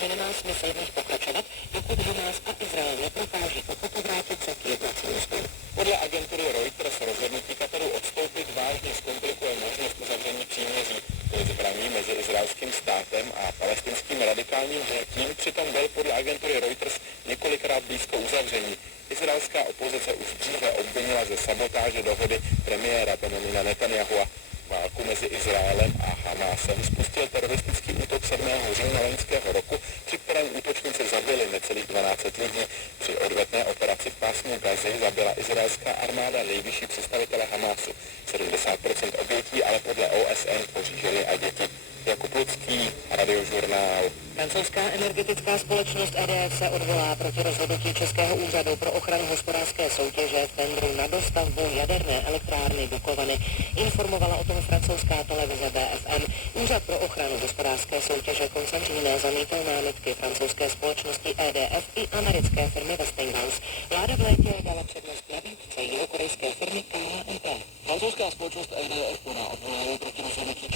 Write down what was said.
že nemá smysl v nich pokračovat, dokud Hamás a Izrael neprokáží ochotu vrátit se k jednacímu stolu. Podle agentury Reuters rozhodnutí Kataru odstoupit vážně zkomplikuje možnost uzavření příměří zbraní mezi izraelským státem a palestinským radikálním hnutím. Přitom byl podle agentury Reuters několikrát blízko uzavření. Izraelská opozice už dříve obvinila ze sabotáže dohody premiéra Benjamina Netanyahua. Válku mezi Izraelem a Hamásem spustil teroristický útok 7. října loňského roku, při kterém útočníci zabili necelých 12 lidí. Při odvetné operaci v pásmu Gazy zabila izraelská armáda nejvyšší představitele Hamásu. 70% obětí ale podle OSN tvoří ženy a děti. Jakub Lucký, Radiožurnál. Francouzská energetická společnost EDF se odvolá proti rozhodnutí Českého úřadu pro ochranu hospodářské soutěže v tendru na dostavbu jaderné elektrárny Dukovany. Informovala o tom francouzská televize BFM. Úřad pro ochranu hospodářské soutěže koncem října zamítl námitky francouzské společnosti EDF i americké firmy Westinghouse. Vláda v létě dala přednost nabídce jihokorejské firmy KHNP. Francouzská společnost EDF podá odvolání proti rozhodnutí